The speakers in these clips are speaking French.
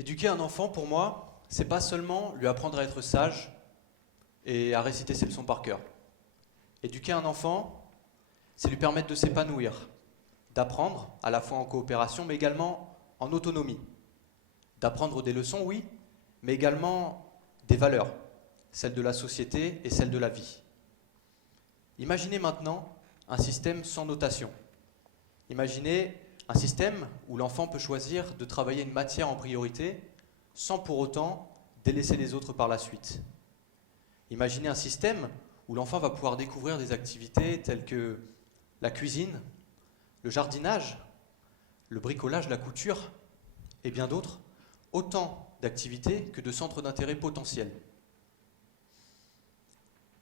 Éduquer un enfant, pour moi, c'est pas seulement lui apprendre à être sage et à réciter ses leçons par cœur. Éduquer un enfant, c'est lui permettre de s'épanouir, d'apprendre à la fois en coopération, mais également en autonomie. D'apprendre des leçons, oui, mais également des valeurs, celles de la société et celles de la vie. Imaginez maintenant un système sans notation. Imaginez un système où l'enfant peut choisir de travailler une matière en priorité sans pour autant délaisser les autres par la suite. Imaginez un système où l'enfant va pouvoir découvrir des activités telles que la cuisine, le jardinage, le bricolage, la couture et bien d'autres, autant d'activités que de centres d'intérêt potentiels.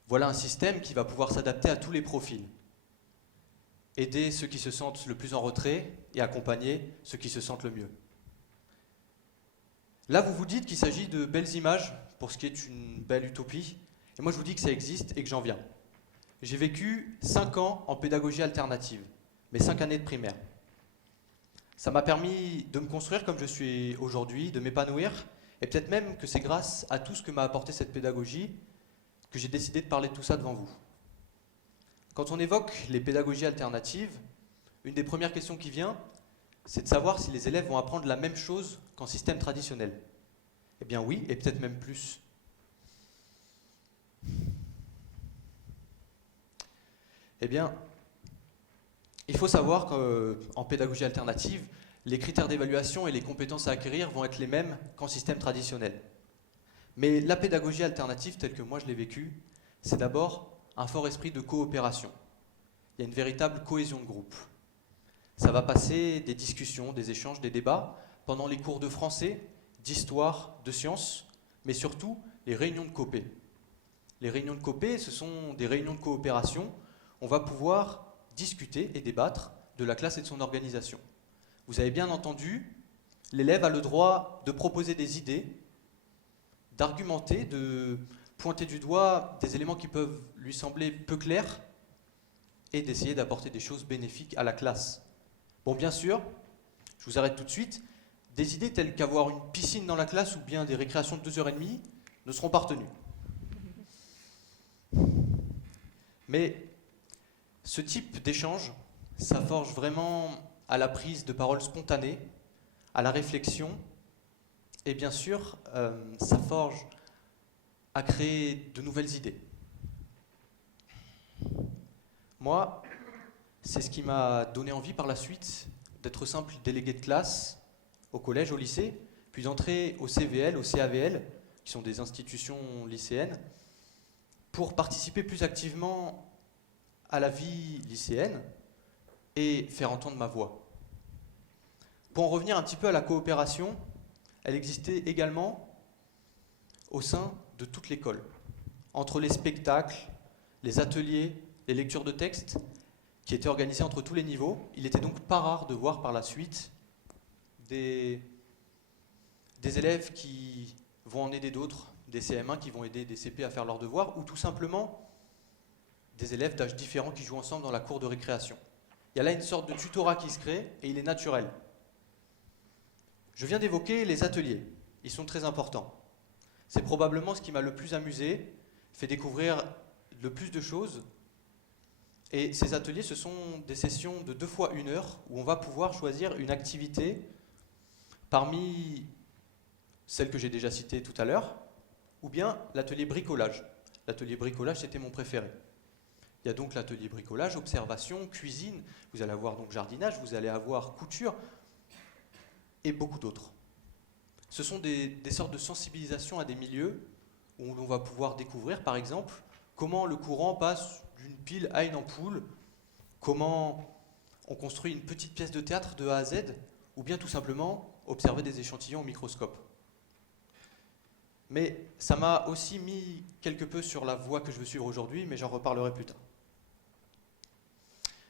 Voilà un système qui va pouvoir s'adapter à tous les profils, aider ceux qui se sentent le plus en retrait et accompagner ceux qui se sentent le mieux. Là, vous vous dites qu'il s'agit de belles images pour ce qui est une belle utopie, et moi je vous dis que ça existe et que j'en viens. J'ai vécu 5 ans en pédagogie alternative, mes 5 années de primaire. Ça m'a permis de me construire comme je suis aujourd'hui, de m'épanouir, et peut-être même que c'est grâce à tout ce que m'a apporté cette pédagogie que j'ai décidé de parler de tout ça devant vous. Quand on évoque les pédagogies alternatives, une des premières questions qui vient, c'est de savoir si les élèves vont apprendre la même chose qu'en système traditionnel. Eh bien oui, et peut-être même plus. Eh bien, il faut savoir qu'en pédagogie alternative, les critères d'évaluation et les compétences à acquérir vont être les mêmes qu'en système traditionnel. Mais la pédagogie alternative, telle que moi je l'ai vécue, c'est d'abord un fort esprit de coopération. Il y a une véritable cohésion de groupe. Ça va passer des discussions, des échanges, des débats pendant les cours de français, d'histoire, de sciences, mais surtout les réunions de copé. Les réunions de copé, ce sont des réunions de coopération. On va pouvoir discuter et débattre de la classe et de son organisation. Vous avez bien entendu, l'élève a le droit de proposer des idées, d'argumenter, de pointer du doigt des éléments qui peuvent lui sembler peu clairs et d'essayer d'apporter des choses bénéfiques à la classe. Bon, bien sûr, je vous arrête tout de suite, des idées telles qu'avoir une piscine dans la classe ou bien des récréations de 2h30 ne seront pas retenues. Mais ce type d'échange, ça forge vraiment à la prise de parole spontanée, à la réflexion, et bien sûr, ça forge à créer de nouvelles idées. Moi, c'est ce qui m'a donné envie par la suite d'être simple délégué de classe au collège, au lycée, puis d'entrer au CVL, au CAVL, qui sont des institutions lycéennes, pour participer plus activement à la vie lycéenne et faire entendre ma voix. Pour en revenir un petit peu à la coopération, elle existait également au sein de toute l'école. Entre les spectacles, les ateliers, les lectures de textes, qui étaient organisés entre tous les niveaux, il était donc pas rare de voir par la suite des élèves qui vont en aider d'autres, des CM1 qui vont aider des CP à faire leurs devoirs, ou tout simplement des élèves d'âge différents qui jouent ensemble dans la cour de récréation. Il y a là une sorte de tutorat qui se crée et il est naturel. Je viens d'évoquer les ateliers, ils sont très importants. C'est probablement ce qui m'a le plus amusé, fait découvrir le plus de choses. Et ces ateliers, ce sont des sessions de 2 fois 1 heure où on va pouvoir choisir une activité parmi celles que j'ai déjà citées tout à l'heure, ou bien l'atelier bricolage. L'atelier bricolage, c'était mon préféré. Il y a donc l'atelier bricolage, observation, cuisine, vous allez avoir donc jardinage, vous allez avoir couture, et beaucoup d'autres. Ce sont des sortes de sensibilisation à des milieux où on va pouvoir découvrir, par exemple, comment le courant passe d'une pile à une ampoule, comment on construit une petite pièce de théâtre de A à Z, ou bien tout simplement observer des échantillons au microscope. Mais ça m'a aussi mis quelque peu sur la voie que je veux suivre aujourd'hui, mais j'en reparlerai plus tard.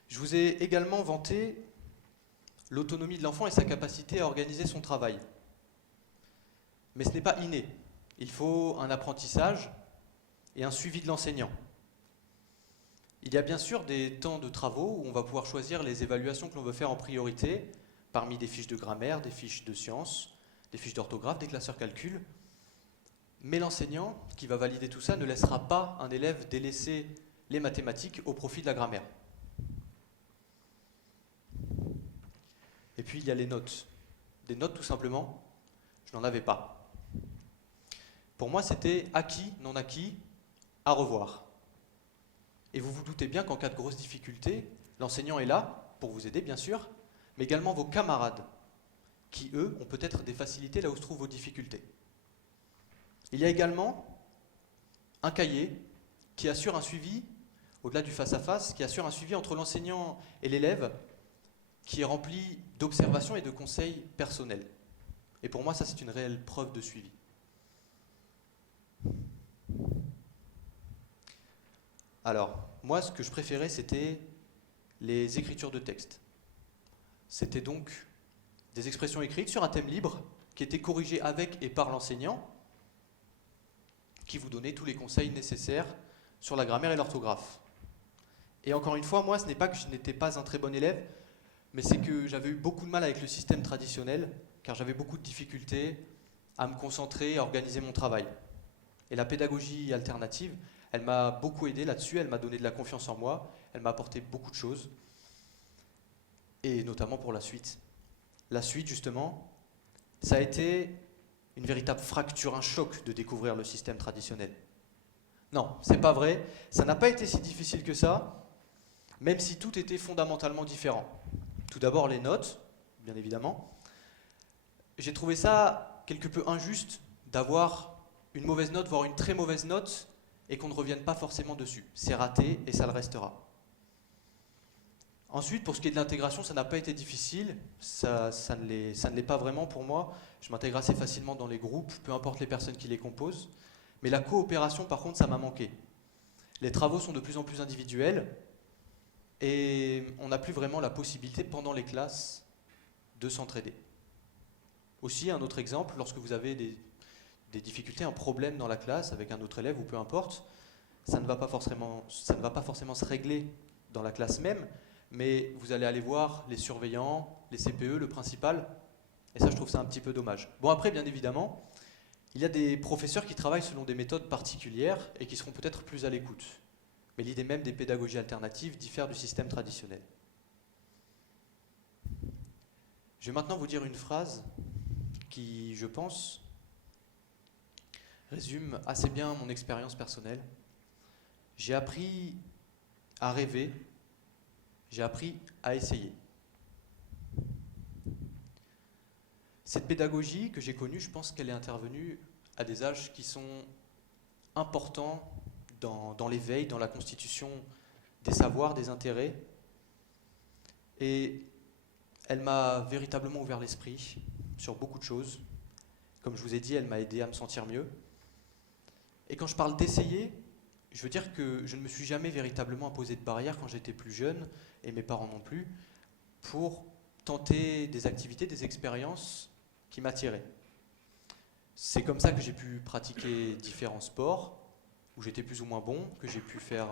Je vous ai également vanté l'autonomie de l'enfant et sa capacité à organiser son travail. Mais ce n'est pas inné. Il faut un apprentissage et un suivi de l'enseignant. Il y a bien sûr des temps de travaux où on va pouvoir choisir les évaluations que l'on veut faire en priorité, parmi des fiches de grammaire, des fiches de sciences, des fiches d'orthographe, des classeurs calcul. Mais l'enseignant qui va valider tout ça ne laissera pas un élève délaisser les mathématiques au profit de la grammaire. Et puis il y a les notes. Des notes tout simplement, je n'en avais pas. Pour moi c'était acquis, non acquis, à revoir. Et vous vous doutez bien qu'en cas de grosse difficulté, l'enseignant est là, pour vous aider bien sûr, mais également vos camarades, qui eux ont peut-être des facilités là où se trouvent vos difficultés. Il y a également un cahier qui assure un suivi, au-delà du face-à-face, qui assure un suivi entre l'enseignant et l'élève, qui est rempli d'observations et de conseils personnels. Et pour moi, ça c'est une réelle preuve de suivi. Alors, moi ce que je préférais c'était les écritures de texte. C'était donc des expressions écrites sur un thème libre qui étaient corrigées avec et par l'enseignant, qui vous donnait tous les conseils nécessaires sur la grammaire et l'orthographe. Et encore une fois, moi, ce n'est pas que je n'étais pas un très bon élève, mais c'est que j'avais eu beaucoup de mal avec le système traditionnel, car j'avais beaucoup de difficultés à me concentrer, à organiser mon travail. Et la pédagogie alternative, elle m'a beaucoup aidé là-dessus, elle m'a donné de la confiance en moi, elle m'a apporté beaucoup de choses, et notamment pour la suite. La suite, justement, ça a été une véritable fracture, un choc de découvrir le système traditionnel. Non, c'est pas vrai, ça n'a pas été si difficile que ça, même si tout était fondamentalement différent. Tout d'abord les notes, bien évidemment. J'ai trouvé ça quelque peu injuste d'avoir une mauvaise note, voire une très mauvaise note, et qu'on ne revienne pas forcément dessus. C'est raté et ça le restera. Ensuite, pour ce qui est de l'intégration, ça n'a pas été difficile, ça ne l'est pas vraiment pour moi. Je m'intègre assez facilement dans les groupes, peu importe les personnes qui les composent. Mais la coopération, par contre, ça m'a manqué. Les travaux sont de plus en plus individuels et on n'a plus vraiment la possibilité, pendant les classes, de s'entraider. Aussi, un autre exemple, lorsque vous avez des difficultés, un problème dans la classe avec un autre élève ou peu importe, ça ne va pas forcément se régler dans la classe même, mais vous allez aller voir les surveillants, les CPE, le principal, et ça je trouve ça un petit peu dommage. Bon après bien évidemment, il y a des professeurs qui travaillent selon des méthodes particulières et qui seront peut-être plus à l'écoute. Mais l'idée même des pédagogies alternatives diffère du système traditionnel. Je vais maintenant vous dire une phrase qui, je pense, résume assez bien mon expérience personnelle. J'ai appris à rêver, j'ai appris à essayer. Cette pédagogie que j'ai connue, je pense qu'elle est intervenue à des âges qui sont importants dans l'éveil, dans la constitution des savoirs, des intérêts. Et elle m'a véritablement ouvert l'esprit sur beaucoup de choses. Comme je vous ai dit, elle m'a aidé à me sentir mieux. Et quand je parle d'essayer, je veux dire que je ne me suis jamais véritablement imposé de barrière quand j'étais plus jeune, et mes parents non plus, pour tenter des activités, des expériences qui m'attiraient. C'est comme ça que j'ai pu pratiquer différents sports, où j'étais plus ou moins bon, que j'ai pu faire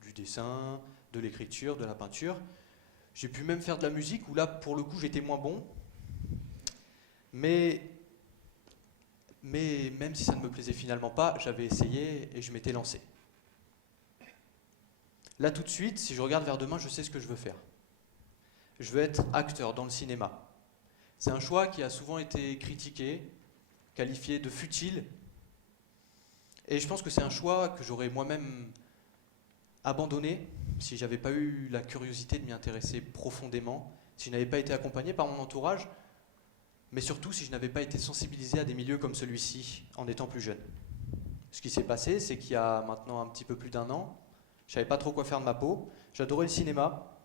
du dessin, de l'écriture, de la peinture. J'ai pu même faire de la musique, où là, pour le coup, j'étais moins bon. Mais même si ça ne me plaisait finalement pas, j'avais essayé et je m'étais lancé. Là, tout de suite, si je regarde vers demain, je sais ce que je veux faire. Je veux être acteur dans le cinéma. C'est un choix qui a souvent été critiqué, qualifié de futile. Et je pense que c'est un choix que j'aurais moi-même abandonné si je n'avais pas eu la curiosité de m'y intéresser profondément, si je n'avais pas été accompagné par mon entourage, mais surtout si je n'avais pas été sensibilisé à des milieux comme celui-ci en étant plus jeune. Ce qui s'est passé, c'est qu'il y a maintenant un petit peu plus d'1 an, je ne savais pas trop quoi faire de ma peau, j'adorais le cinéma.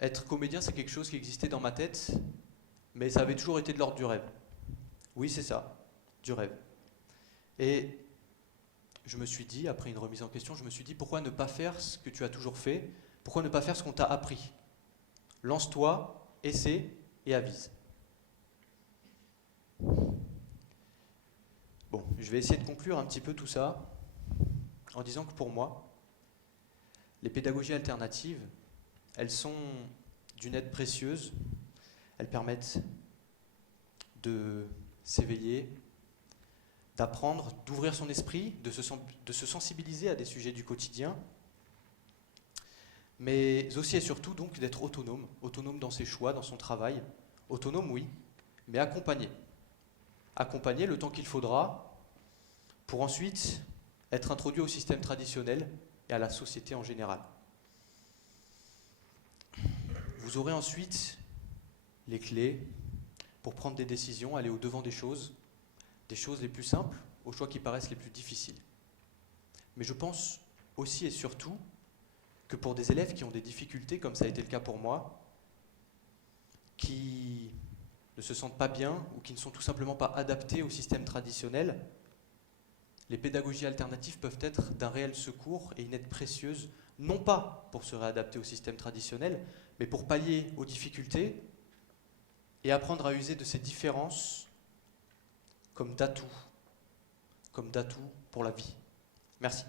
Être comédien, c'est quelque chose qui existait dans ma tête, mais ça avait toujours été de l'ordre du rêve. Oui, c'est ça, du rêve. Et je me suis dit, après une remise en question, je me suis dit, pourquoi ne pas faire ce que tu as toujours fait? Pourquoi ne pas faire ce qu'on t'a appris? Lance-toi, essaie et avise. Bon, je vais essayer de conclure un petit peu tout ça en disant que pour moi, les pédagogies alternatives, elles sont d'une aide précieuse. Elles permettent de s'éveiller, d'apprendre, d'ouvrir son esprit, de se sensibiliser à des sujets du quotidien, mais aussi et surtout donc d'être autonome, autonome dans ses choix, dans son travail, autonome oui, mais accompagné. Accompagné le temps qu'il faudra pour ensuite être introduit au système traditionnel et à la société en général. Vous aurez ensuite les clés pour prendre des décisions, aller au-devant des choses les plus simples aux choix qui paraissent les plus difficiles. Mais je pense aussi et surtout que pour des élèves qui ont des difficultés, comme ça a été le cas pour moi, qui ne se sentent pas bien ou qui ne sont tout simplement pas adaptés au système traditionnel, les pédagogies alternatives peuvent être d'un réel secours et une aide précieuse, non pas pour se réadapter au système traditionnel, mais pour pallier aux difficultés et apprendre à user de ces différences comme d'atouts pour la vie. Merci.